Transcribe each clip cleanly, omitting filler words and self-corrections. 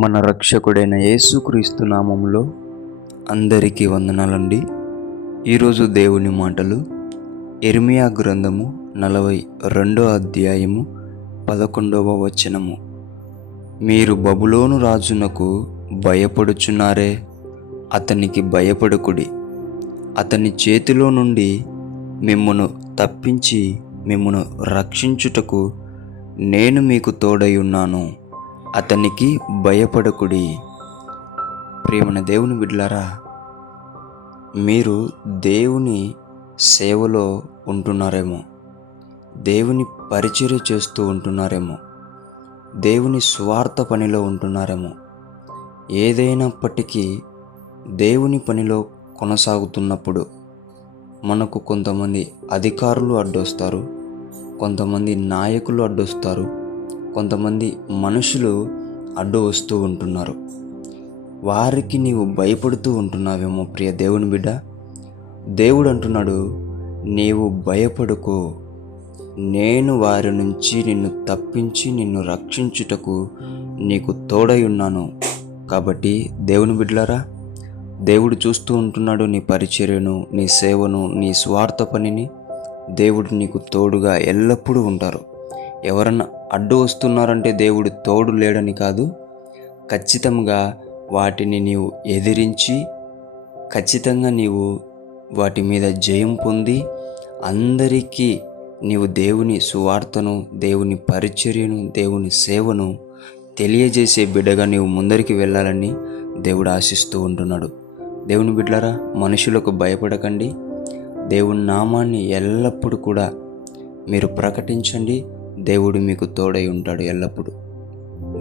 మన రక్షకుడైన యేసుక్రీస్తు నామములో అందరికీ వందనాలండి. ఈరోజు దేవుని మాటలు ఇర్మియా గ్రంథము 42వ అధ్యాయము 11వ వచనము. మీరు బబులోను రాజునకు భయపడుచున్నారే, అతనికి భయపడకుడి. అతని చేతిలో నుండి మిమ్మును తప్పించి మిమ్మును రక్షించుటకు నేను మీకు తోడై ఉన్నాను. అతనికి భయపడకుడి. ప్రియమైన దేవుని బిడ్డలారా, మీరు దేవుని సేవలో ఉంటున్నారేమో, దేవుని పరిచర్య చేస్తూ ఉంటున్నారేమో, దేవుని స్వార్థ పనిలో ఉంటున్నారేమో. ఏదైనప్పటికీ దేవుని పనిలో కొనసాగుతున్నప్పుడు మనకు కొంతమంది అధికారులు అడ్డొస్తారు, కొంతమంది నాయకులు అడ్డొస్తారు, కొంతమంది మనుషులు అడ్డు వస్తూ ఉంటున్నారు. వారికి నీవు భయపడుతూ ఉంటున్నావేమో ప్రియ దేవుని బిడ్డ. దేవుడు అంటున్నాడు, నీవు భయపడుకో, నేను వారి నుంచి నిన్ను తప్పించి నిన్ను రక్షించుటకు నీకు తోడై ఉన్నాను. కాబట్టి దేవుని బిడ్డలారా, దేవుడు చూస్తూ ఉంటున్నాడు నీ పరిచర్యను, నీ సేవను, నీ స్వార్థ పనిని. దేవుడు నీకు తోడుగా ఎల్లప్పుడూ ఉంటారు. ఎవరన్నా అడ్డు వస్తున్నారంటే దేవుడు తోడు లేడని కాదు, ఖచ్చితంగా వాటిని నీవు ఎదిరించి ఖచ్చితంగా నీవు వాటి మీద జయం పొంది అందరికీ నీవు దేవుని సువార్తను, దేవుని పరిచర్యను, దేవుని సేవను తెలియజేసే బిడ్డగా నీవు ముందరికి వెళ్ళాలని దేవుడు ఆశిస్తూ ఉంటున్నాడు. దేవుని బిడ్డలారా, మనుషులకు భయపడకండి. దేవుని నామాన్ని ఎల్లప్పుడూ కూడా మీరు ప్రకటించండి. దేవుడు మీకు తోడై ఉంటాడు ఎల్లప్పుడూ.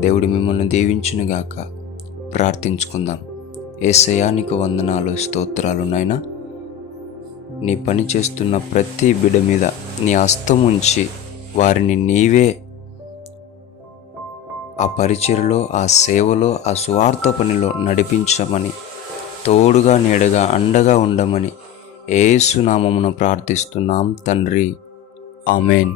దేవుడు మిమ్మల్ని దీవించునుగాక. ప్రార్థించుకుందాం. యేసయ్యా, నీకు వందనాలు, స్తోత్రాలు నాయనా. నీ పని చేస్తున్న ప్రతి బిడ్డ మీద నీ హస్తం ఉంచి వారిని నీవే ఆ పరిచర్యలో, ఆ సేవలో, ఆ స్వార్థ పనిలో నడిపించమని, తోడుగా నీడగా అండగా ఉండమని యేసు నామమున ప్రార్థిస్తున్నాం తండ్రి. ఆమేన్.